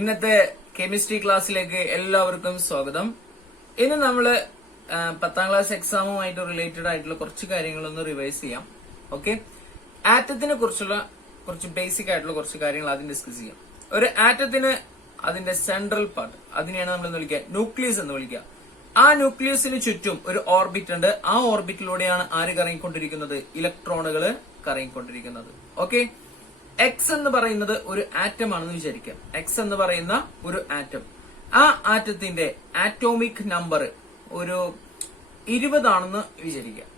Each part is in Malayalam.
ഇന്നത്തെ കെമിസ്ട്രി ക്ലാസ്സിലേക്ക് എല്ലാവർക്കും സ്വാഗതം. ഇന്ന് നമ്മള് 10ാം ക്ലാസ് എക്സാമുമായിട്ട് റിലേറ്റഡ് ആയിട്ടുള്ള കുറച്ച് കാര്യങ്ങളൊന്ന് റിവൈസ് ചെയ്യാം. ഓക്കെ, ആറ്റത്തിനെ കുറിച്ചുള്ള കുറച്ച് ബേസിക് ആയിട്ടുള്ള കുറച്ച് കാര്യങ്ങൾ ആദ്യം ഡിസ്കസ് ചെയ്യാം. ഒരു ആറ്റത്തിന് അതിന്റെ സെൻട്രൽ പാർട്ട്, അതിനെയാണ് നമ്മൾ വിളിക്കുക ന്യൂക്ലിയസ് എന്ന് വിളിക്കുക. ആ ന്യൂക്ലിയസിന് ചുറ്റും ഒരു ഓർബിറ്റ് ഉണ്ട്. ആ ഓർബിറ്റിലൂടെയാണ് ആര് കറങ്ങിക്കൊണ്ടിരിക്കുന്നത്? ഇലക്ട്രോണുകൾ കറങ്ങിക്കൊണ്ടിരിക്കുന്നത്. ഓക്കെ, എക്സ് എന്ന് പറയുന്നത് ഒരു ആറ്റം ആണെന്ന് വിചാരിക്കാം. എക്സ് എന്ന് പറയുന്ന ഒരു ആറ്റം, ആ ആറ്റത്തിന്റെ ആറ്റോമിക് നമ്പർ ഒരു 20 ആണെന്ന് വിചാരിക്കാം.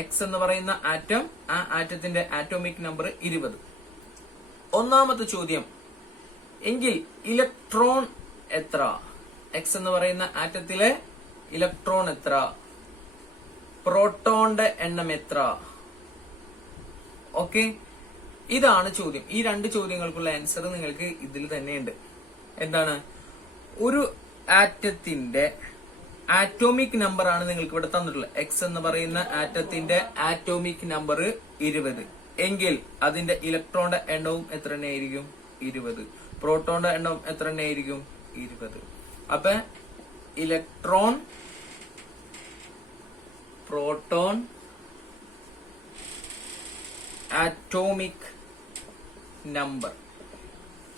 എക്സ് എന്ന് പറയുന്ന ആറ്റം, ആ ആറ്റത്തിന്റെ ആറ്റോമിക് നമ്പർ 20. ഒന്നാമത്തെ ചോദ്യം, എങ്കിൽ ഇലക്ട്രോൺ എത്ര? എക്സ് എന്ന് പറയുന്ന ആറ്റത്തിലെ ഇലക്ട്രോൺ എത്ര? പ്രോട്ടോണിന്റെ എണ്ണം എത്ര? ഓക്കെ, ഇതാണ് ചോദ്യം. ഈ രണ്ട് ചോദ്യങ്ങൾക്കുള്ള ആൻസർ നിങ്ങൾക്ക് ഇതിൽ തന്നെയുണ്ട്. എന്താണ്? ഒരു ആറ്റത്തിന്റെ ആറ്റോമിക് നമ്പർ ആണ് നിങ്ങൾക്ക് ഇവിടെ തന്നിട്ടുള്ളത്. എക്സ് എന്ന് പറയുന്ന ആറ്റത്തിന്റെ ആറ്റോമിക് നമ്പർ 20 എങ്കിൽ അതിന്റെ ഇലക്ട്രോണിന്റെ എണ്ണവും എത്ര തന്നെയായിരിക്കും? 20. പ്രോട്ടോണിന്റെ എണ്ണവും എത്ര തന്നെയായിരിക്കും? 20. അപ്പൊ ഇലക്ട്രോൺ, പ്രോട്ടോൺ, ആറ്റോമിക് നമ്പർ,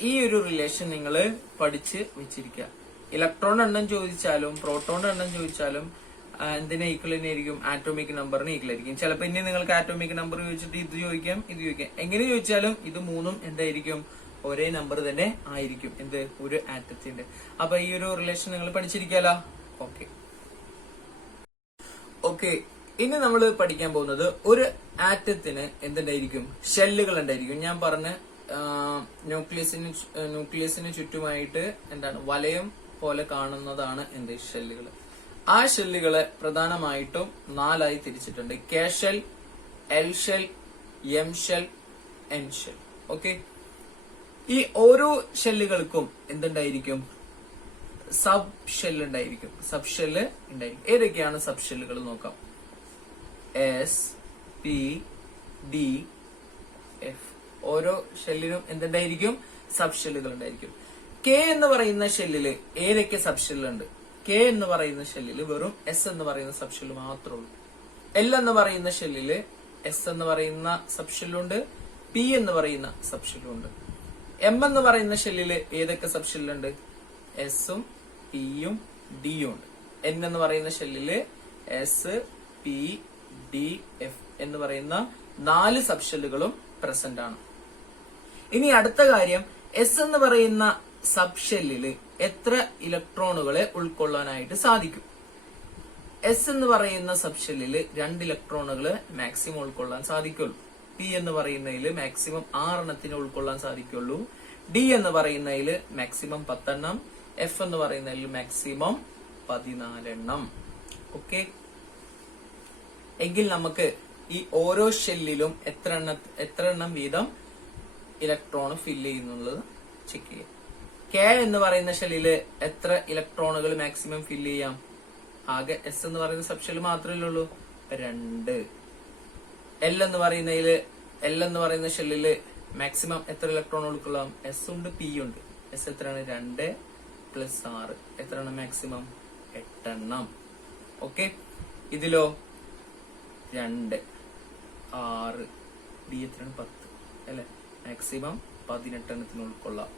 ഈ ഒരു റിലേഷൻ നിങ്ങൾ പഠിച്ച് വെച്ചിരിക്കുക. ഇലക്ട്രോൺ എണ്ണം ചോദിച്ചാലും പ്രോട്ടോണിന്റെ എണ്ണം ചോദിച്ചാലും എന്തിനാ ഈക്വൽ തന്നെയായിരിക്കും? ആറ്റോമിക് നമ്പറിന് ഈക്വൽ ആയിരിക്കും. ചിലപ്പോൾ ഇനി നിങ്ങൾക്ക് ആറ്റോമിക് നമ്പർ ചോദിച്ചിട്ട് ഇത് ചോദിക്കാം, ഇത് ചോദിക്കാം. എങ്ങനെ ചോദിച്ചാലും ഇത് മൂന്നും എന്തായിരിക്കും? ഒരേ നമ്പർ തന്നെ ആയിരിക്കും. എന്ത്? ഒരു ആറ്റത്തിന്റെ. അപ്പൊ ഈ ഒരു റിലേഷൻ നിങ്ങൾ പഠിച്ചിരിക്കാലോ. ഓക്കെ ഓക്കെ ഇനി നമ്മൾ പഠിക്കാൻ പോകുന്നത് ഒരു ആറ്റത്തിന് എന്തുണ്ടായിരിക്കും? ഷെല്ലുകൾ ഉണ്ടായിരിക്കും. ഞാൻ പറഞ്ഞ ന്യൂക്ലിയസിന് ചുറ്റുമായിട്ട് എന്താണ് വലയം പോലെ കാണുന്നതാണ് എന്ത്? ഷെല്ലുകൾ. ആ ഷെല്ലുകളെ പ്രധാനമായിട്ടും 4ആയി തിരിച്ചിട്ടുണ്ട്. K shell, L shell, M shell, N shell. Okay, ഈ ഓരോ ഷെല്ലുകൾക്കും എന്തുണ്ടായിരിക്കും? സബ് ഷെല്ല് ഉണ്ടായിരിക്കും. സബ് ഷെല്ല് ഉണ്ടായിരിക്കും. ഏതൊക്കെയാണ് സബ് ഷെല്ലുകൾ നോക്കാം. S, P, D, F. ഓരോ ഷെല്ലിനും എന്തുണ്ടായിരിക്കും? സബ് ഷെല്ലുകൾ ഉണ്ടായിരിക്കും. കെ എന്ന് പറയുന്ന ഷെല്ലില് ഏതൊക്കെ സബ് ഷെല്ലുണ്ട്? കെ എന്ന് പറയുന്ന ഷെല്ലില് വെറും എസ് എന്ന് പറയുന്ന സബ് ഷെല്ല് മാത്രമേ ഉള്ളൂ. എൽ എന്ന് പറയുന്ന ഷെല്ലില് എസ് എന്ന് പറയുന്ന സബ് ഷെല്ലുണ്ട്, പി എന്ന് പറയുന്ന സബ് ഷെല്ലുണ്ട്. എം എന്ന് പറയുന്ന ഷെല്ലില് ഏതൊക്കെ സബ് ഷെല്ലുണ്ട്? എസും പിയും ഡിയും ഉണ്ട്. എൻ എന്ന് പറയുന്ന ഷെല്ലില് എസ്, പി, ഡി, എഫ് എന്ന് പറയുന്ന 4 സബ് ഷെല്ലുകളും പ്രസന്റ് ആണ്. ഇനി അടുത്ത കാര്യം, എസ് എന്ന് പറയുന്ന സബ് ഷെല്ലില് എത്ര ഇലക്ട്രോണുകളെ ഉൾക്കൊള്ളാനായിട്ട് സാധിക്കും? എസ് എന്ന് പറയുന്ന സബ് ഷെല്ലില് 2 ഇലക്ട്രോണുകള് മാക്സിമം ഉൾക്കൊള്ളാൻ സാധിക്കുള്ളൂ. പി എന്ന് പറയുന്നതിൽ മാക്സിമം 6 എണ്ണത്തിന് ഉൾക്കൊള്ളാൻ സാധിക്കുള്ളൂ. ഡി എന്ന് പറയുന്നതിൽ മാക്സിമം 10 എണ്ണം. എഫ് എന്ന് പറയുന്നതിൽ മാക്സിമം 14 എണ്ണം. ഓക്കെ, എങ്കിൽ നമുക്ക് ഈ ഓരോ ഷെല്ലിലും എത്ര എണ്ണം വീതം ഇലക്ട്രോൺ ഫില്ല് ചെയ്യുന്നുള്ളത് ചെക്ക് ചെയ്യാം. കെ എന്ന് പറയുന്ന ഷെല്ലില് എത്ര ഇലക്ട്രോണുകൾ മാക്സിമം ഫില്ല് ചെയ്യാം? ആകെ എസ് എന്ന് പറയുന്ന സബ് ഷെല്ല് മാത്രമേ ഉള്ളൂ, 2. എൽ എന്ന് പറയുന്ന ഷെല്ലില് മാക്സിമം എത്ര ഇലക്ട്രോൺ ഉൾക്കൊള്ളാം? എസ് ഉണ്ട്, പി ഉണ്ട്. എസ് എത്രയാണ്? 2 + 6 എത്രയാണ് മാക്സിമം? 8 എണ്ണം. ഓക്കെ, ഇതിലോ 2, 6, ഡി എത്രയാണ്? 10 അല്ലെ? മാക്സിമം 18 എണ്ണത്തിന് ഉൾക്കൊള്ളാം.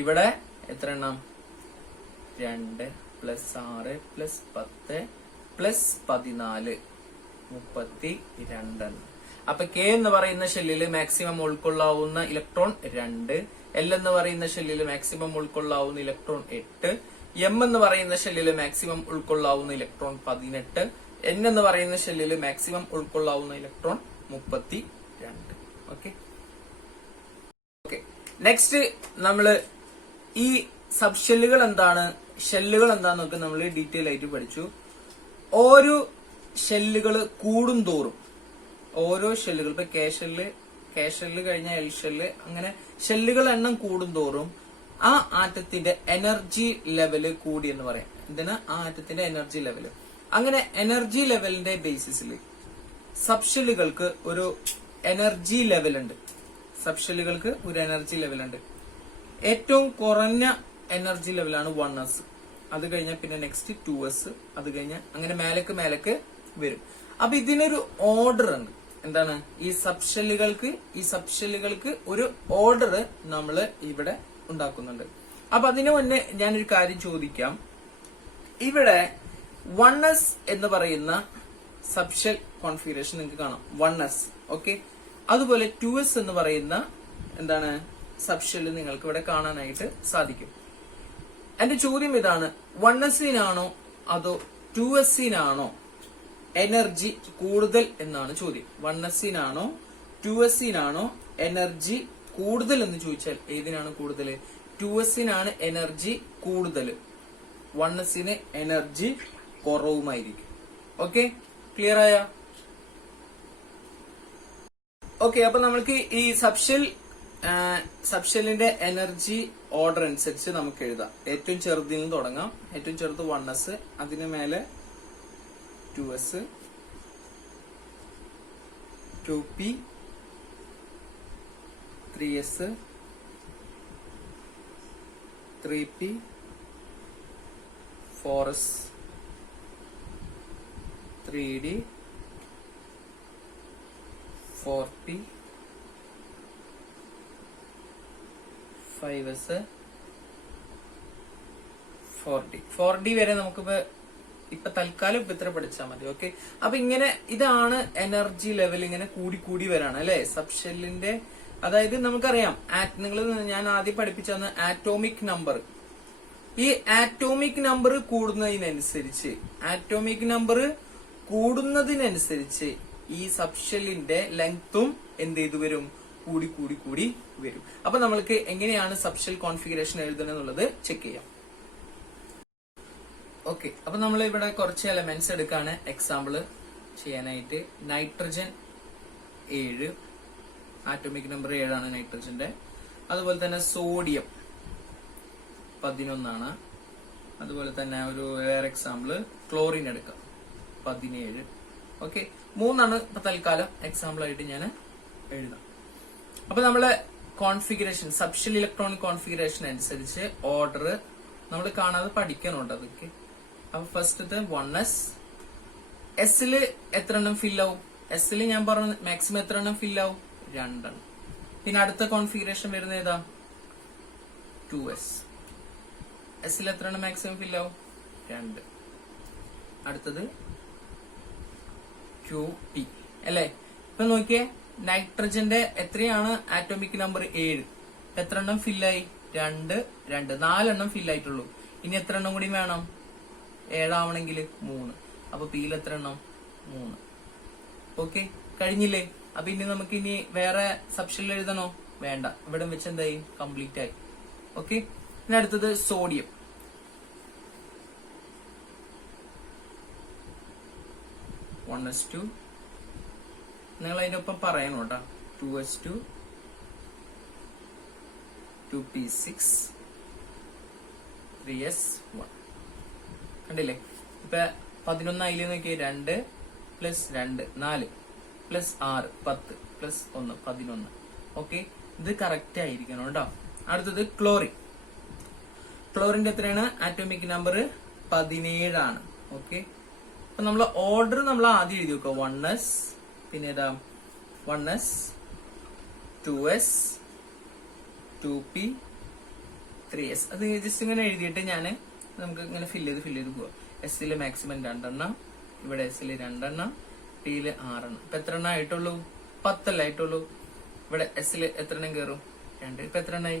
ഇവിടെ എത്ര എണ്ണം? 2 + 6 + 10 + 14 32 എണ്ണം. അപ്പൊ കെ എന്ന് പറയുന്ന ഷെല്ലില് മാക്സിമം ഉൾക്കൊള്ളാവുന്ന ഇലക്ട്രോൺ 2, എൽ എന്ന് പറയുന്ന ഷെല്ലില് മാക്സിമം ഉൾക്കൊള്ളാവുന്ന ഇലക്ട്രോൺ 8, എം എന്ന് പറയുന്ന ഷെല്ലില് മാക്സിമം ഉൾക്കൊള്ളാവുന്ന ഇലക്ട്രോൺ 18, എൻ എന്ന് പറയുന്ന ഷെല്ലില് മാക്സിമം ഉൾക്കൊള്ളാവുന്ന ഇലക്ട്രോൺ 32. ഓക്കെ ഓക്കെ നെക്സ്റ്റ് നമ്മള് ഈ സബ് ഷെല്ലുകൾ എന്താണ്, ഷെല്ലുകൾ എന്താന്നൊക്കെ നമ്മൾ ഡീറ്റെയിൽ ആയിട്ട് പഠിച്ചു. ഓരോ ഷെല്ലുകൾ കൂടും തോറും, ഓരോ ഷെല്ലുകൾ ഇപ്പൊ കെ ഷെല്ല് കഴിഞ്ഞാൽ എൽ ഷെല്ല്, അങ്ങനെ ഷെല്ലുകൾ എണ്ണം കൂടും തോറും ആ ആറ്റത്തിന്റെ എനർജി ലെവല് കൂടി എന്ന് പറയാം. എന്തിനാ? ആ ആറ്റത്തിന്റെ എനർജി ലെവല്. അങ്ങനെ എനർജി ലെവലിന്റെ ബേസിസിൽ സബ് ഷെല്ലുകൾക്ക് ഒരു എനർജി ലെവൽ ഉണ്ട്. സബ് ഷെല്ലുകൾക്ക് ഒരു എനർജി ലെവൽ ഉണ്ട്. ഏറ്റവും കുറഞ്ഞ എനർജി ലെവലാണ് 1s. അത് കഴിഞ്ഞാൽ പിന്നെ നെക്സ്റ്റ് 2s, അത് കഴിഞ്ഞാൽ അങ്ങനെ മേലേക്ക് വരും. അപ്പൊ ഇതിനൊരു ഓർഡർ ഉണ്ട്. എന്താണ് ഈ സബ്ഷെല്ലുകൾക്ക് ഒരു ഓർഡർ നമ്മൾ ഇവിടെ ഉണ്ടാക്കുന്നുണ്ട്. അപ്പൊ അതിനു മുന്നേ ഞാനൊരു കാര്യം ചോദിക്കാം. ഇവിടെ 1s എന്ന് പറയുന്ന സബ്ഷെൽ കോൺഫിഗറേഷൻ നിങ്ങൾക്ക് കാണാം, 1s. ഓക്കെ, അതുപോലെ 2s എന്ന് പറയുന്ന എന്താണ് സബ്ഷെൽ നിങ്ങൾക്ക് ഇവിടെ കാണാനായിട്ട് സാധിക്കും. എന്റെ ചോദ്യം ഇതാണ്, 1s-നാണോ അതോ 2s-നാണോ എനർജി കൂടുതൽ എന്നാണ് ചോദ്യം. 1s-നാണോ 2s-നാണോ എനർജി കൂടുതൽ എന്ന് ചോദിച്ചാൽ ഏതിനാണ് കൂടുതൽ? 2s-നാണ് എനർജി കൂടുതൽ, 1s-ന് എനർജി കുറവുമായിരിക്കും. ഓക്കെ, ക്ലിയർ ആയ? ഓക്കെ, അപ്പൊ നമ്മൾക്ക് ഈ സബ്ഷെല്ലിന്റെ എനർജി ഓർഡർ അനുസരിച്ച് നമുക്ക് എഴുതാം. ഏറ്റവും ചെറുതിൽ നിന്ന് തുടങ്ങാം. ഏറ്റവും ചെറുത് 1s, അതിന് മേലെ 2s, 2p, 3s, 3p, 4s, 3d, 4p, 5s, 4d വരെ നമുക്കിപ്പോ തൽക്കാലം ഇത്ര പഠിച്ചാൽ മതി. ഓക്കെ, അപ്പൊ ഇങ്ങനെ ഇതാണ് എനർജി ലെവൽ ഇങ്ങനെ കൂടി വരാണ് അല്ലെ സബ്ഷെല്ലിന്റെ. അതായത് നമുക്കറിയാം ഞാൻ ആദ്യം പഠിപ്പിച്ചെന്ന് ആറ്റോമിക് നമ്പർ. ഈ ആറ്റോമിക് നമ്പർ കൂടുന്നതിനനുസരിച്ച് ഈ സബ്ഷെല്ലിന്റെ ലെങ്തും എന്ത് ചെയ്തു വരും? കൂടി വരും. അപ്പൊ നമ്മൾക്ക് എങ്ങനെയാണ് സബ്ഷെൽ കോൺഫിഗറേഷൻ എഴുതുന്നത് ചെക്ക് ചെയ്യാം. ഓക്കെ, അപ്പൊ നമ്മൾ ഇവിടെ കുറച്ച് എലമെന്റ്സ് എടുക്കാണ് എക്സാമ്പിൾ ചെയ്യാനായിട്ട്. Nitrogen 7, atomic number 7 നൈട്രജന്റെ. അതുപോലെ തന്നെ സോഡിയം 11. അതുപോലെ തന്നെ ഒരു വേറെ എക്സാമ്പിൾ ക്ലോറിൻ എടുക്കാം, 17. ഓക്കെ, 3 ഇപ്പൊ തൽക്കാലം എക്സാമ്പിൾ ആയിട്ട് ഞാൻ എഴുതാം. അപ്പൊ നമ്മളെ കോൺഫിഗറേഷൻ സബ്ഷെൽ ഇലക്ട്രോണിക് കോൺഫിഗറേഷൻ അനുസരിച്ച് ഓർഡർ നമ്മൾ കാണാതെ പഠിക്കാനുണ്ട് അതൊക്കെ. അപ്പൊ ഫസ്റ്റത്തെ 1s. എസില് എത്ര എണ്ണം ഫില്ലാവും? എസില് ഞാൻ പറഞ്ഞ മാക്സിമം എത്ര എണ്ണം ഫില്ലാവും? 2 എണ്ണം. പിന്നെ അടുത്ത കോൺഫിഗറേഷൻ വരുന്ന ഏതാ? 2s. എസിൽ എത്ര എണ്ണം മാക്സിമം ഫില്ലാവും? 2. അടുത്തത് 2p അല്ലെ? ഇപ്പൊ നോക്കിയേ, നൈട്രജന്റെ എത്രയാണ് ആറ്റോമിക് നമ്പർ? 7. എത്ര എണ്ണം ഫില്ലായി? 2, 4 എണ്ണം ഫില്ലായിട്ടുള്ളൂ. ഇനി എത്ര എണ്ണം കൂടി വേണം? 7 ആവണമെങ്കിൽ 3. അപ്പൊ പിയിൽ എത്ര എണ്ണം? 3. ഓക്കെ, കഴിഞ്ഞില്ലേ? അപ്പൊ ഇനി നമുക്ക് ഇനി വേറെ സബ്ഷെൽ എഴുതണോ? വേണ്ട, ഇവിടെ വെച്ച് എന്തായി? കംപ്ലീറ്റ് ആയി. ഓക്കെ, ഇനി അടുത്തത് സോഡിയം. (1s2) നിങ്ങൾ അതിന്റെ ഒപ്പം പറയണം കേട്ടോ. 2s2, 2p6, 3s1. കണ്ടില്ലേ? ഇപ്പൊ 11 ആയില്ലേ നോക്കിയേ. 2 + 2 4 + 6 10 + 1 11. ഓക്കെ, ഇത് കറക്റ്റ് ആയിരിക്കണം കേട്ടോ. അടുത്തത് ക്ലോറിന്റെ എത്രയാണ്? Atomic number 17. ഓക്കെ, അപ്പൊ നമ്മളെ ഓർഡർ നമ്മൾ ആദ്യം എഴുതി വെക്കുക. 1s, പിന്നെ ഏതാ? 1s, 2s, 2p, 3s. അത് ജസ്റ്റ് ഇങ്ങനെ എഴുതിയിട്ട് നമുക്ക് ഇങ്ങനെ ഫില്ല് ചെയ്ത് പോവാം. എസില് മാക്സിമം 2 എണ്ണം, ഇവിടെ എസില് 2 എണ്ണം, പിയില് 6 എണ്ണം. ഇപ്പൊ എത്ര എണ്ണം ആയിട്ടുള്ളൂ? 10 ആയിട്ടുള്ളൂ. ഇവിടെ എസില് എത്ര എണ്ണം കയറും? 2. ഇപ്പൊ എത്ര എണ്ണായി?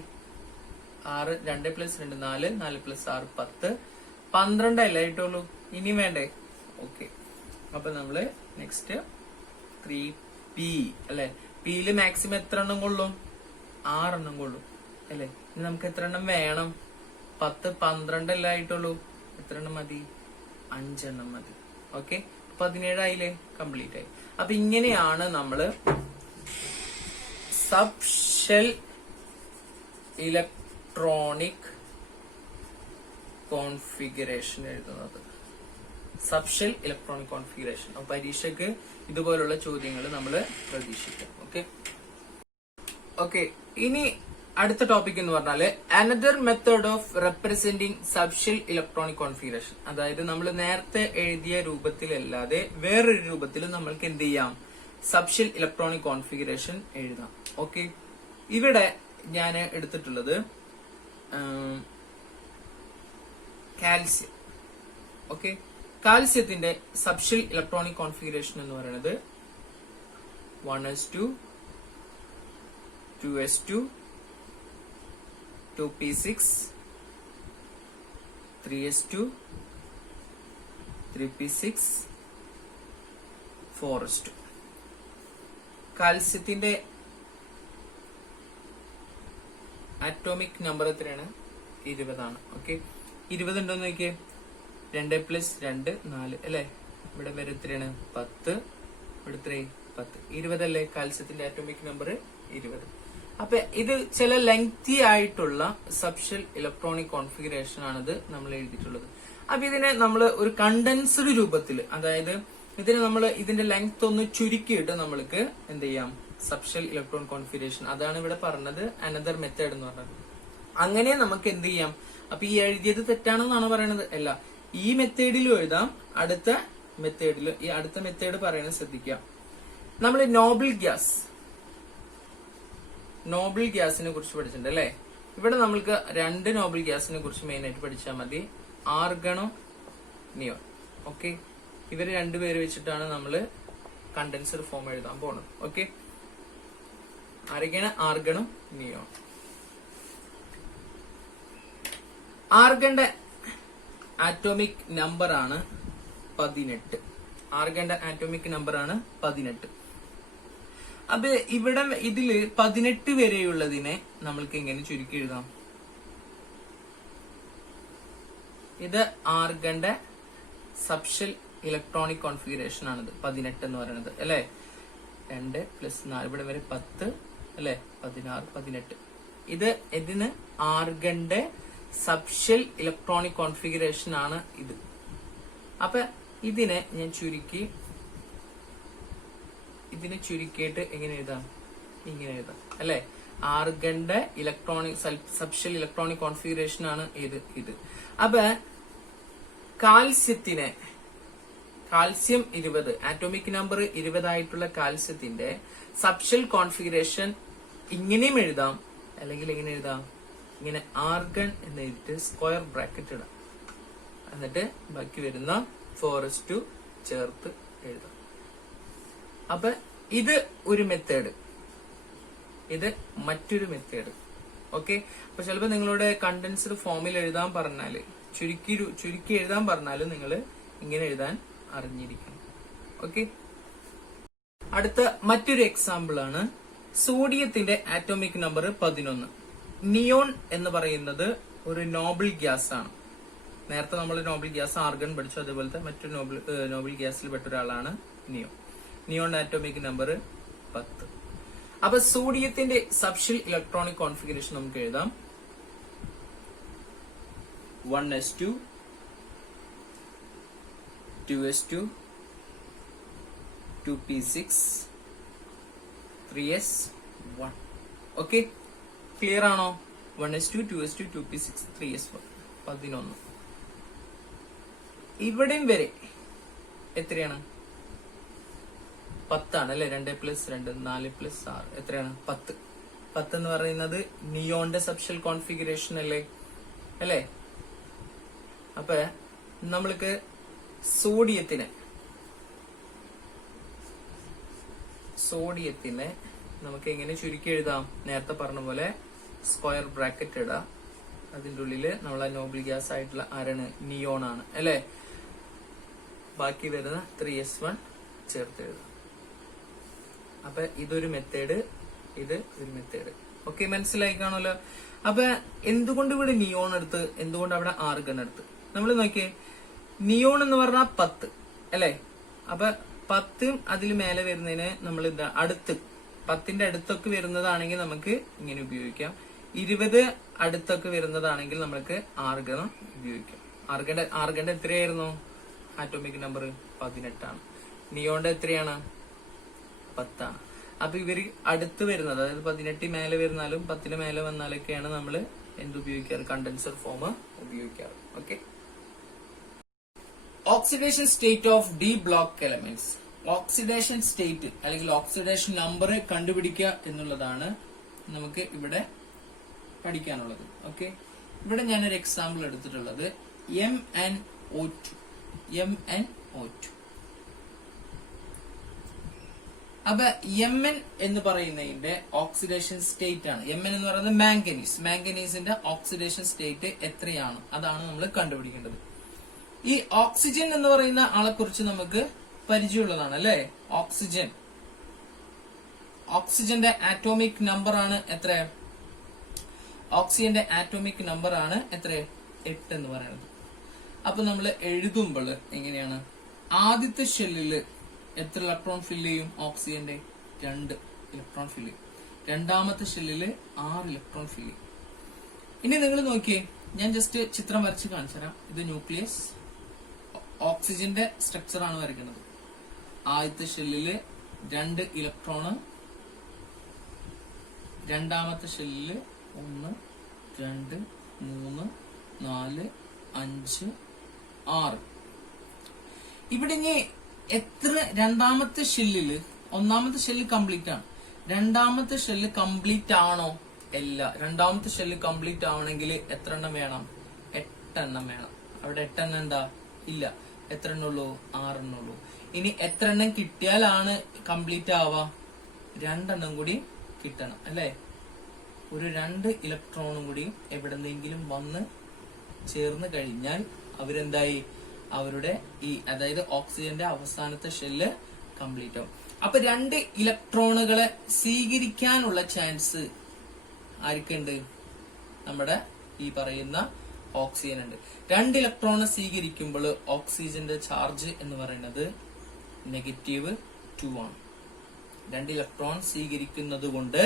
6. 2 + 2 4, 4 + 6 10, 12 അല്ലേ ആയിട്ടുള്ളൂ. ഇനി വേണ്ടേ? ഓക്കെ, അപ്പൊ നമ്മള് നെക്സ്റ്റ് 3p അല്ലെ? പിയില് മാക്സിമം എത്ര എണ്ണം കൊള്ളും? 6 എണ്ണം കൊള്ളും അല്ലെ? ഇനി നമുക്ക് എത്ര എണ്ണം വേണം? 10, 12 അല്ലേ ആയിട്ടുള്ളൂ. എത്ര എണ്ണം മതി? 5 എണ്ണം മതി. ഓക്കെ, 17 ആയില്ലേ? കംപ്ലീറ്റ് ആയി. അപ്പൊ ഇങ്ങനെയാണ് നമ്മള് സബ്ഷെൽ ഇലക്ട്രോണിക് കോൺഫിഗറേഷൻ എഴുതുന്നത്. Subshell electronic configuration. അപ്പൊ പരീക്ഷയ്ക്ക് ഇതുപോലുള്ള ചോദ്യങ്ങൾ നമ്മൾ പ്രതീക്ഷിക്കാം. ഓക്കെ, ഇനി അടുത്ത ടോപ്പിക് എന്ന് പറഞ്ഞാല് another method of representing subshell electronic configuration. അതായത് നമ്മൾ നേരത്തെ എഴുതിയ രൂപത്തിലല്ലാതെ വേറൊരു രൂപത്തിൽ നമ്മൾക്ക് എന്ത് ചെയ്യാം, സബ്ഷെൽ ഇലക്ട്രോണിക് കോൺഫിഗറേഷൻ എഴുതാം. ഓക്കെ, ഇവിടെ ഞാൻ എടുത്തിട്ടുള്ളത് കാൽസ്യം. ഓക്കെ, കാൽസ്യത്തിന്റെ സബ്ഷെൽ ഇലക്ട്രോണിക് കോൺഫിഗറേഷൻ എന്ന് പറയുന്നത് 1s2 2s2 2p6 3s2 3p6 4s2. കാൽസ്യത്തിന്റെ atomic number എത്രയാണ്? 20 ആണ്. ഓക്കെ, 20 ഉണ്ടോന്ന് നോക്കിയേ. 2 + 2 4 അല്ലെ. ഇവിടെ വരെ എത്രയാണ്? 10. ഇവിടെ എത്രയും 10. 20 അല്ലേ കാൽസ്യത്തിന്റെ ആറ്റോമിക് നമ്പർ? 20. അപ്പൊ ഇത് ചില ലെങ്തി ആയിട്ടുള്ള സബ്ഷെൽ ഇലക്ട്രോണിക് കോൺഫിഗറേഷൻ ആണിത് നമ്മൾ എഴുതിയിട്ടുള്ളത്. അപ്പൊ ഇതിനെ നമ്മൾ ഒരു കണ്ടൻസ്ഡ് രൂപത്തിൽ, അതായത് ഇതിനെ നമ്മൾ ഇതിന്റെ ലെങ്ത് ഒന്ന് ചുരുക്കിയിട്ട് നമ്മൾക്ക് എന്ത് ചെയ്യാം, സബ്ഷെൽ ഇലക്ട്രോൺ കോൺഫിഗറേഷൻ. അതാണ് ഇവിടെ പറഞ്ഞത് അനദർ മെത്തേഡ് എന്ന് പറഞ്ഞത്. അങ്ങനെ നമുക്ക് എന്ത് ചെയ്യാം. അപ്പൊ ഈ എഴുതിയത് തെറ്റാണെന്നാണ് പറയണത്? അല്ല, ഈ മെത്തേഡിലും എഴുതാം, അടുത്ത മെത്തേഡിൽ. ഈ അടുത്ത മെത്തേഡ് പറയുന്നത് ശ്രദ്ധിക്കാം. നമ്മൾ നോബിൾ ഗ്യാസിനെ കുറിച്ച് പഠിച്ചിട്ടുണ്ട് അല്ലെ. ഇവിടെ നമ്മൾക്ക് 2 നോബിൾ ഗ്യാസിനെ കുറിച്ച് മെയിൻ ആയിട്ട് പഠിച്ചാൽ മതി. ആർഗണും നിയോൺ. ഓക്കെ, ഇവര് രണ്ടുപേര് വെച്ചിട്ടാണ് നമ്മൾ കണ്ടൻസർ ഫോം എഴുതാൻ പോകുന്നത്. ഓക്കെ, ആരൊക്കെയാണ്? ആർഗണും നിയോൺ. ആർഗന്റെ ആറ്റോമിക് നമ്പർ ആണ് 18. ആർഗന്റെ ആറ്റോമിക് നമ്പർ ആണ് 18. അപ്പൊ ഇവിടെ ഇതില് 18 വരെയുള്ളതിനെ നമ്മൾക്ക് എങ്ങനെ ചുരുക്കി എഴുതാം? ഇത് ആർഗന്റെ സബ്ഷെൽ ഇലക്ട്രോണിക് കോൺഫിഗറേഷൻ ആണിത്. 18 എന്ന് പറയുന്നത് അല്ലെ. 2 + 4 ഇവിടെ വരെ 10 അല്ലെ. 16 18. ഇത് ഇതിന് ആർഗന്റെ സബ്ഷെൽ ഇലക്ട്രോണിക് കോൺഫിഗറേഷൻ ആണ് ഇത്. അപ്പൊ ഇതിനെ ഞാൻ ചുരുക്കിയിട്ട് എങ്ങനെ എഴുതാം? ഇങ്ങനെ എഴുതാം അല്ലെ. ആർഗന്റെ സബ്ഷെൽ ഇലക്ട്രോണിക് കോൺഫിഗറേഷൻ ആണ് ഇത്. അപ്പൊ കാൽസ്യം 20, ആറ്റോമിക് നമ്പർ 20 ആയിട്ടുള്ള കാൽസ്യത്തിന്റെ സബ്ഷെൽ കോൺഫിഗറേഷൻ ഇങ്ങനെയും എഴുതാം, അല്ലെങ്കിൽ എങ്ങനെ എഴുതാം? ഇങ്ങനെ ആർഗൺ എന്ന് എഴുതിട്ട് സ്ക്വയർ ബ്രാക്കറ്റ് ഇടാം. എന്നിട്ട് ബാക്കി വരുന്ന 4s2 ചേർത്ത് എഴുതാം. അപ്പൊ ഇത് ഒരു മെത്തേഡ്, ഇത് മറ്റൊരു മെത്തേഡ്. ഓക്കെ, അപ്പൊ ചിലപ്പോ നിങ്ങളുടെ കണ്ടൻസ്ഡ് ഫോമിൽ എഴുതാൻ പറഞ്ഞാല്, ചുരുക്കി എഴുതാൻ പറഞ്ഞാലും നിങ്ങൾ ഇങ്ങനെ എഴുതാൻ അറിഞ്ഞിരിക്കണം. ഓക്കെ, അടുത്ത മറ്റൊരു എക്സാമ്പിൾ ആണ് സോഡിയത്തിന്റെ ആറ്റോമിക് നമ്പർ 11. നിയോൺ എന്ന് പറയുന്നത് ഒരു നോബിൾ ഗ്യാസ് ആണ്. നേരത്തെ നമ്മൾ നോബിൾ ഗ്യാസ് ആർഗൺ പഠിച്ചു, അതുപോലത്തെ മറ്റൊരു നോബിൾ ഗ്യാസിൽ പെട്ട ഒരാളാണ് നിയോൺ. Neon atomic number 10. അപ്പൊ സോഡിയത്തിന്റെ സബ്ഷെൽ ഇലക്ട്രോണിക് കോൺഫിഗറേഷൻ നമുക്ക് എഴുതാം. 1s2 2s2 2p6 3s1. Okay, clear ആണോ? 1s2 2s2 2p6 3s1 11. ഇവിടെയും വരെ എത്രയാണ്? 10 ആണ് അല്ലെ. 2 + 2 4 + 6 എത്രയാണ്? 10. 10 എന്ന് പറയുന്നത് നിയോന്റെ സബ്ഷെൽ കോൺഫിഗറേഷൻ അല്ലേ. അപ്പൊ നമ്മൾക്ക് സോഡിയത്തിനെ നമുക്ക് എങ്ങനെ ചുരുക്കി എഴുതാം? നേരത്തെ പറഞ്ഞ പോലെ സ്ക്വയർ ബ്രാക്കറ്റ് ഇടാം. അതിന്റെ ഉള്ളില് നമ്മളെ നോബിൾ ഗ്യാസ് ആയിട്ടുള്ള ആരാണ്? നിയോൺ ആണ് അല്ലെ. ബാക്കി വരുന്ന 3s1 ചേർത്ത് എഴുതാം. അപ്പൊ ഇതൊരു മെത്തേഡ്, ഇത് ഒരു മെത്തേഡ്. ഓക്കെ, മനസ്സിലായി കാണുമല്ലോ. അപ്പൊ എന്തുകൊണ്ട് ഇവിടെ നിയോൺ എടുത്ത്, എന്തുകൊണ്ട് അവിടെ ആർഗൺ എടുത്ത്? നമ്മൾ നോക്കിയേ, നിയോൺ എന്ന് പറഞ്ഞാൽ 10 അല്ലെ. അപ്പൊ 10 അതിൽ മേലെ വരുന്നതിന് നമ്മൾ എന്താ, അടുത്ത് 10ന്റെ അടുത്തൊക്കെ വരുന്നതാണെങ്കിൽ നമുക്ക് ഇങ്ങനെ ഉപയോഗിക്കാം. 20 അടുത്തൊക്കെ വരുന്നതാണെങ്കിൽ നമുക്ക് ആർഗൺ ഉപയോഗിക്കാം. ആർഗന്റെ എത്രയായിരുന്നു ആറ്റോമിക് നമ്പർ? 18 ആണ്. നിയോന്റെ എത്രയാണ്? 10 ആണ്. അപ്പൊ ഇവര് അടുത്ത് വരുന്നത്, അതായത് 18 മേലെ വരുന്നാലും 10 മേലെ വന്നാലൊക്കെയാണ് നമ്മൾ എന്ത് ഉപയോഗിക്കാറ്, കണ്ടൻസർ ഫോം ഉപയോഗിക്കാറ്. Okay. Oxidation state of D block elements. Oxidation state അല്ലെങ്കിൽ ഓക്സിഡേഷൻ നമ്പർ കണ്ടുപിടിക്കുക എന്നുള്ളതാണ് നമുക്ക് ഇവിടെ പഠിക്കാനുള്ളത്. ഓക്കെ. ഇവിടെ ഞാനൊരു എക്സാമ്പിൾ എടുത്തിട്ടുള്ളത് MnO2. MnO2. അപ്പൊ Mn എന്ന് പറയുന്നതിന്റെ ഓക്സിഡേഷൻ സ്റ്റേറ്റ് ആണ്. Mn എന്ന് പറയുന്നത് മാംഗനീസ്. മാംഗനീസിന്റെ ഓക്സിഡേഷൻ സ്റ്റേറ്റ് എത്രയാണ്, അതാണ് നമ്മൾ കണ്ടുപിടിക്കേണ്ടത്. ഈ ഓക്സിജൻ എന്ന് പറയുന്ന ആളെ കുറിച്ച് നമുക്ക് പരിചയമുള്ളതാണ് അല്ലെ. ഓക്സിജന്റെ ആറ്റോമിക് നമ്പർ ആണ് എത്ര? ഓക്സിജന്റെ ആറ്റോമിക് നമ്പർ ആണ് എത്ര? 8 എന്ന് പറയുന്നത്. അപ്പൊ നമ്മൾ എഴുതുമ്പോൾ എങ്ങനെയാണ്? ആദ്യത്തെ ഷെല്ലില് എത്ര ഇലക്ട്രോൺ ഫില്ല് ചെയ്യും? ഓക്സിജന്റെ 2 ഇലക്ട്രോൺ ഫില്ല് ചെയ്യും. രണ്ടാമത്തെ ഷെല്ലില് 6 ഇലക്ട്രോൺ ഫില്ല് ചെയ്യും. ഇനി നിങ്ങൾ നോക്കിയേ, ഞാൻ ജസ്റ്റ് ചിത്രം വരച്ച് കാണിച്ചു തരാം. ഇത് ന്യൂക്ലിയസ്, ഓക്സിജന്റെ സ്ട്രക്ചർ ആണ് വരയ്ക്കുന്നത്. ആദ്യത്തെ ഷെല്ലില് 2 ഇലക്ട്രോണ്, രണ്ടാമത്തെ ഷെല്ലില് 1 2 3 4 5 6. ഇവിടെ ഇനി എത്ര രണ്ടാമത്തെ ഷെല്ലില്, ഒന്നാമത്തെ ഷെല്ല് കംപ്ലീറ്റ് ആണ്, രണ്ടാമത്തെ ഷെല്ല് കംപ്ലീറ്റ് ആണോ? അല്ല. രണ്ടാമത്തെ ഷെല്ല് കംപ്ലീറ്റ് ആവണമെങ്കിൽ എത്ര എണ്ണം വേണം? 8 എണ്ണം വേണം. അവിടെ 8 എണ്ണം എന്താ? ഇല്ല. എത്ര എണ്ണം ഉള്ളൂ? 6 എണ്ണം ഉള്ളൂ. ഇനി എത്ര എണ്ണം കിട്ടിയാലാണ് കംപ്ലീറ്റ് ആവാ? 2 എണ്ണം കൂടി കിട്ടണം അല്ലെ. ഒരു 2 ഇലക്ട്രോണും കൂടി എവിടെന്നെങ്കിലും വന്ന് ചേർന്ന് കഴിഞ്ഞാൽ അവരെന്തായി? അവരുടെ ഈ അതായത് ഓക്സിജന്റെ അവസാനത്തെ ഷെല്ല് കംപ്ലീറ്റ് ആവും. അപ്പൊ 2 ഇലക്ട്രോണുകളെ സ്വീകരിക്കാനുള്ള ചാൻസ് ആർക്കുണ്ട്? നമ്മുടെ ഈ പറയുന്ന ഓക്സിജൻ ഉണ്ട്. 2 ഇലക്ട്രോണ് സ്വീകരിക്കുമ്പോൾ ഓക്സിജന്റെ ചാർജ് എന്ന് പറയുന്നത് -2 ആണ്. 2 ഇലക്ട്രോൺ സ്വീകരിക്കുന്നത് കൊണ്ട്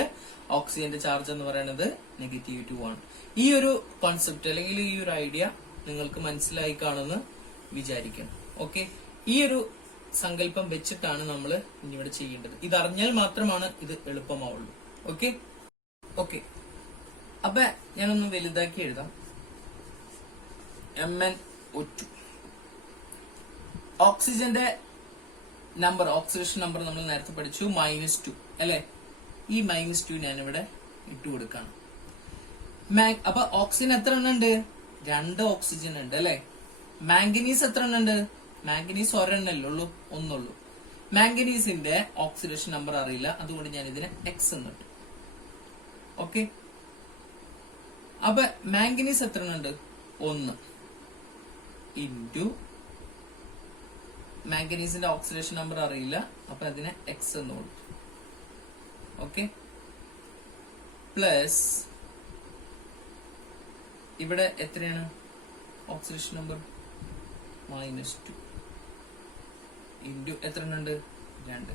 ഓക്സിജന്റെ ചാർജ് എന്ന് പറയുന്നത് -2 ആണ്. ഈ ഒരു കോൺസെപ്റ്റ് അല്ലെങ്കിൽ ഈ ഒരു ഐഡിയ നിങ്ങൾക്ക് മനസ്സിലായി കാണുമെന്ന് വിചാരിക്കണം. ഓക്കെ. ഈ ഒരു സങ്കല്പം വെച്ചിട്ടാണ് നമ്മൾ ഇനിവിടെ ചെയ്യേണ്ടത്. ഇതറിഞ്ഞാൽ മാത്രമാണ് ഇത് എളുപ്പമാവുള്ളൂ. ഓക്കെ. ഓക്കെ. അപ്പൊ ഞാനൊന്ന് വലുതാക്കി എഴുതാം. MnO2. ഓക്സിജന്റെ നമ്പർ, ഓക്സിഡേഷൻ നമ്പർ നമ്മൾ നേരത്തെ പഠിച്ചു -2 അല്ലെ. ഈ -2 ഞാനിവിടെ ഇട്ട് കൊടുക്കാണ്. അപ്പൊ ഓക്സിജൻ എത്ര എണ്ണം ഉണ്ട്? 2 ഓക്സിജൻ ഉണ്ട് അല്ലെ. മാംഗനീസ് എത്ര എണ്ണം ഉണ്ട്? മാംഗനീസ് ഒരെണ്ണല്ലേ ഉള്ളൂ, ഒന്നുള്ളൂ. മാംഗനീസിന്റെ ഓക്സിഡേഷൻ നമ്പർ അറിയില്ല, അതുകൊണ്ട് ഞാൻ ഇതിനെ X എന്നിട്ടു. ഓക്കെ. അപ്പൊ മാംഗനീസ് എത്ര എണ്ണം ഉണ്ട്? 1 ഇൻറ്റു മാംഗനീസിന്റെ ഓക്സിഡേഷൻ നമ്പർ അറിയില്ല, അപ്പൊ അതിനെ X എന്ന് കൊടുത്തു. ഓക്കെ. പ്ലസ് ഇവിടെ എത്രയാണ് ഓക്സിഡേഷൻ നമ്പർ? -2 ഇൻറ്റു എത്ര ഉണ്ട്? 2.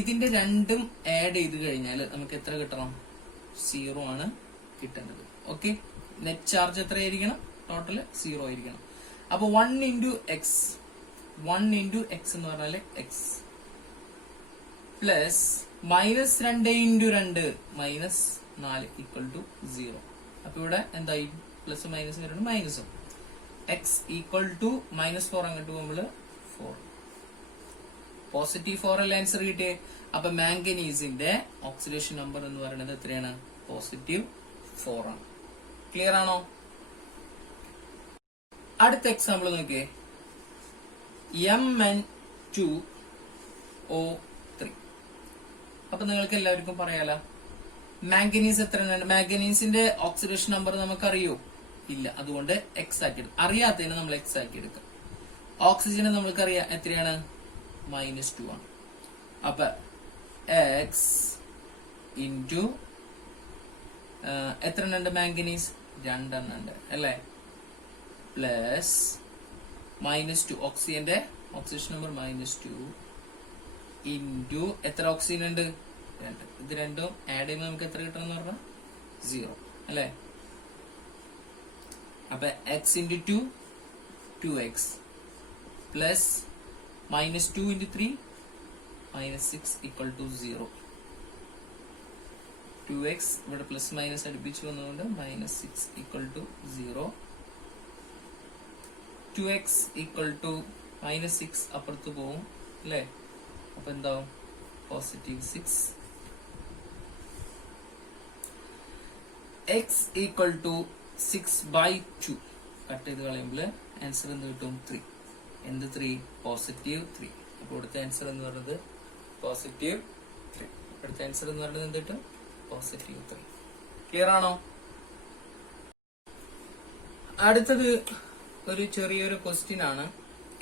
ഇതിന്റെ രണ്ടും ആഡ് ചെയ്ത് കഴിഞ്ഞാൽ നമുക്ക് എത്ര കിട്ടണം? 0 ആണ് കിട്ടേണ്ടത്. ഓക്കെ. നെറ്റ് ചാർജ് എത്ര ആയിരിക്കണം? ടോട്ടൽ 0 ആയിരിക്കണം. അപ്പൊ 1 ഇൻറ്റു എക്സ് എന്ന് പറഞ്ഞാല് X plus -2 into 2 -4 equal to 0. അപ്പൊ ഇവിടെ എന്തായി? പ്ലസ് മൈനസ് വരുന്നത് മൈനസും. X ഈക്വൽ ടു -4 അങ്ങോട്ട് പോകുമ്പോൾ 4. പോസിറ്റീവ് 4 അല്ല ആൻസർ കിട്ടിയേ. അപ്പൊ മാംഗനീസിന്റെ ഓക്സിഡേഷൻ നമ്പർ എന്ന് പറയുന്നത് എത്രയാണ്? +4 ആണ്. ക്ലിയർ ആണോ? അടുത്ത എക്സാമ്പിൾ നോക്കിയേ. Mn2O3. അപ്പൊ നിങ്ങൾക്ക് എല്ലാവർക്കും പറയാലോ മാംഗനീസ് എത്രയാണ്? മാംഗനീസിന്റെ ഓക്സിഡേഷൻ നമ്പർ നമുക്കറിയോ? ഇല്ല, അതുകൊണ്ട് X ആക്കി എടുക്കും. അറിയാത്തതിന് നമ്മൾ X ആക്കി എടുക്കാം. ഓക്സിജന് നമ്മൾക്കറിയാം എത്രയാണ്? -2 ആണ്. അപ്പൊ X ഇൻറ്റു എത്ര ഉണ്ട്? മാംഗനീസ് 2 എണ്ണം ഉണ്ട് അല്ലെ. പ്ലസ് -2 ഓക്സിജന്റെ ഓക്സിഡേഷൻ നമ്പർ -2 ഇൻറ്റു എത്ര ഓക്സിജൻ ഉണ്ട്? 2. ഇത് രണ്ടും ആഡ് ചെയ്യുമ്പോൾ നമുക്ക് എത്ര കിട്ടണം എന്ന് പറഞ്ഞാൽ 0 അല്ലെ. അപ്പൊ X into 2 2x plus -2 into 3 -6 equal to 0. 2x ഇവിടെ പ്ലസ് മൈനസ് അടുപ്പിച്ച് വന്നതുകൊണ്ട് -6 equal to 0. 2x equal to -6 അപ്പുറത്ത് പോവും അല്ലേ? അപ്പൊ എന്താവും? +6. x equal to 6/2 കട്ട് ചെയ്ത് കളയുമ്പോൾ ആൻസർ എന്ത് കിട്ടും? 3. എന്ത് 3? +3. അപ്പൊ ഇവിടുത്തെ ആൻസർ എന്ന് പറയുന്നത് +3. ഇവിടുത്തെ ആൻസർ എന്ന് പറയുന്നത് എന്ത് കിട്ടും? +3. ക്ലിയർ ആണോ? അടുത്തത് ഒരു ചെറിയൊരു ക്വസ്റ്റ്യൻ ആണ്.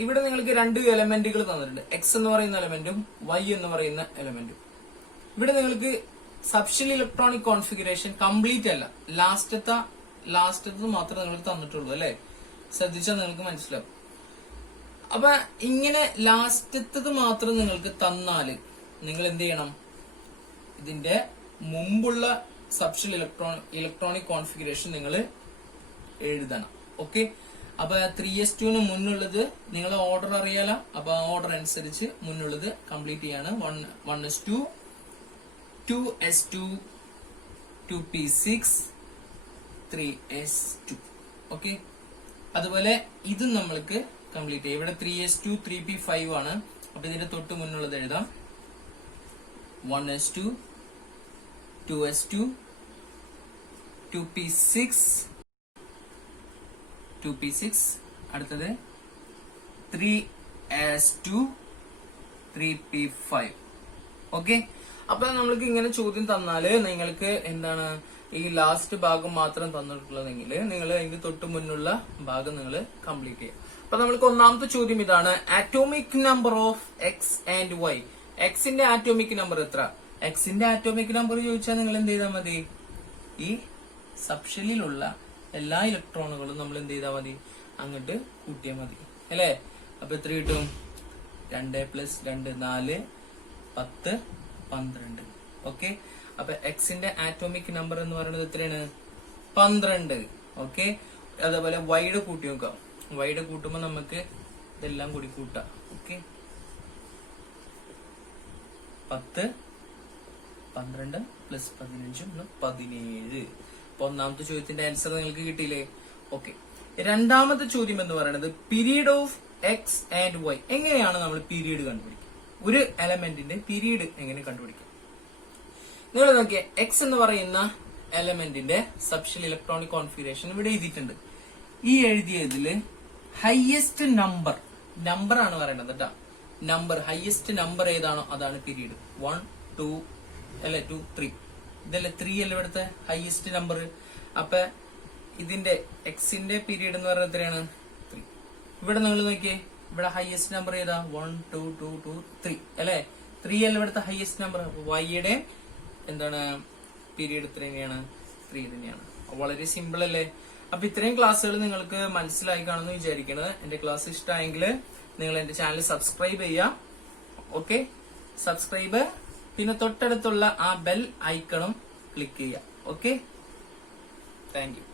ഇവിടെ നിങ്ങൾക്ക് 2 എലമെന്റുകൾ തന്നിട്ടുണ്ട്. എക്സ് എന്ന് പറയുന്ന എലമെന്റും വൈ എന്ന് പറയുന്ന എലമെന്റും. ഇവിടെ നിങ്ങൾക്ക് സബ്ഷെൽ ഇലക്ട്രോണിക് കോൺഫിഗറേഷൻ കംപ്ലീറ്റ് അല്ല, ലാസ്റ്റത്തെ മാത്രമേ നിങ്ങൾക്ക് തന്നിട്ടുള്ളൂ അല്ലെ? ശ്രദ്ധിച്ചാൽ നിങ്ങൾക്ക് മനസ്സിലാവും. അപ്പൊ ഇങ്ങനെ ലാസ്റ്റത്തത് മാത്രം നിങ്ങൾക്ക് തന്നാല് നിങ്ങൾ എന്ത് ചെയ്യണം? ഇതിന്റെ മുമ്പുള്ള സബ്ഷെൽ ഇലക്ട്രോണിക് കോൺഫിഗറേഷൻ നിങ്ങൾ എഴുതണം. ഓക്കെ, അപ്പൊ 3s2 മുന്നുള്ളത് നിങ്ങൾ ഓർഡർ അറിയാലോ. അപ്പൊ ആ ഓർഡർ അനുസരിച്ച് മുന്നുള്ളത് കംപ്ലീറ്റ് ചെയ്യാണ്. 1s2, 2s2, 2p6, 3s2. Okay, അതുപോലെ ഇതും നമ്മൾക്ക് കംപ്ലീറ്റ് ചെയ്യാം. ഇവിടെ 3s2, 3p5 ആണ്. അപ്പൊ ഇതിന്റെ തൊട്ട് മുന്നുള്ളത് എഴുതാം. 1s2, 2s2, 2p6, 2p6. അടുത്തത് 3s2, 3p5. ഓക്കെ, അപ്പൊ നമ്മൾക്ക് ഇങ്ങനെ ചോദ്യം തന്നാല് നിങ്ങൾക്ക് എന്താണ് ഈ ലാസ്റ്റ് ഭാഗം മാത്രം തന്നിട്ടുള്ളതെങ്കിൽ നിങ്ങൾ അതിന്റെ തൊട്ട് മുന്നുള്ള ഭാഗം നിങ്ങൾ കംപ്ലീറ്റ് ചെയ്യുക. അപ്പൊ നമ്മൾക്ക് ഒന്നാമത്തെ ചോദ്യം ഇതാണ്: atomic number of X and Y. എക്സിന്റെ ആറ്റോമിക് നമ്പർ എത്ര? എക്സിന്റെ ആറ്റോമിക് നമ്പർ ചോദിച്ചാൽ നിങ്ങൾ എന്ത് ചെയ്താൽ മതി? ഈ സബ്ഷെല്ലിലുള്ള എല്ലാ ഇലക്ട്രോണുകളും നമ്മൾ എന്ത് ചെയ്താൽ മതി? അങ്ങോട്ട് കൂട്ടിയാൽ മതി അല്ലേ? അപ്പൊ എത്ര കിട്ടും? 2 + 2 4, 10, 12. ഓക്കെ, അപ്പൊ എക്സിന്റെ ആറ്റോമിക് നമ്പർ എന്ന് പറയുന്നത് എത്രയാണ്? 12. ഓക്കെ, അതേപോലെ വൈയുടെ കൂട്ടി നോക്കാം. വൈയുടെ കൂട്ടുമ്പോ നമുക്ക് ഇതെല്ലാം കൂടി കൂട്ടാം. ഓക്കെ, 10, 12 + 15 17. അപ്പൊ ഒന്നാമത്തെ ചോദ്യത്തിന്റെ ആൻസർ നിങ്ങൾക്ക് കിട്ടിയില്ലേ? ഓക്കെ, രണ്ടാമത്തെ ചോദ്യം എന്ന് പറയുന്നത് period of X and Y. എങ്ങനെയാണ് നമ്മൾ പീരീഡ് കണ്ടുപിടിക്കുക? ഒരു എലമെന്റിന്റെ പീരീഡ് എങ്ങനെ കണ്ടുപിടിക്കാം? നിങ്ങൾ നോക്കിയേ, എക്സ് എന്ന് പറയുന്ന എലമെന്റിന്റെ സബ്ഷെൽ ഇലക്ട്രോണിക് കോൺഫിഗറേഷൻ ഇവിടെ എഴുതിയിട്ടുണ്ട്. ഈ എഴുതിയതില് ഹയസ്റ്റ് നമ്പർ ആണ് പറയേണ്ടത് കേട്ടോ. നമ്പർ ഹയസ്റ്റ് നമ്പർ ഏതാണോ അതാണ് പീരീഡ്. 1, 2 അല്ലെ 2, 3 ഇതല്ലേ 3 അല്ലേ ഇവിടുത്തെ ഹയസ്റ്റ് നമ്പർ. അപ്പൊ ഇതിന്റെ എക്സിന്റെ പീരീഡ് എന്ന് പറയുന്നത് എത്രയാണ്? 3. ഇവിടെ നിങ്ങൾ നോക്കിയേ, ഇവിടെ ഹയസ്റ്റ് നമ്പർ ഏതാ? 1, 2, 2, 2, 3 അല്ലെ? 3 അല്ലേ ഇവിടുത്തെ ഹയസ്റ്റ് നമ്പർ. വൈയുടെ എന്താണ് പീരീഡ് എത്ര തന്നെയാണ്? 3 തന്നെയാണ്. വളരെ സിമ്പിൾ അല്ലേ? അപ്പൊ ഇത്രയും ക്ലാസ്സുകൾ നിങ്ങൾക്ക് മനസ്സിലായി കാണുമെന്ന് വിചാരിക്കുന്നത്. എന്റെ ക്ലാസ് ഇഷ്ടമായെങ്കിൽ നിങ്ങൾ എന്റെ ചാനൽ സബ്സ്ക്രൈബ് ചെയ്യുക. ഓക്കെ, സബ്സ്ക്രൈബ്, പിന്നെ തൊട്ടടുത്തുള്ള ആ ബെൽ ഐക്കണും ക്ലിക്ക് ചെയ്യുക. Okay, thank you.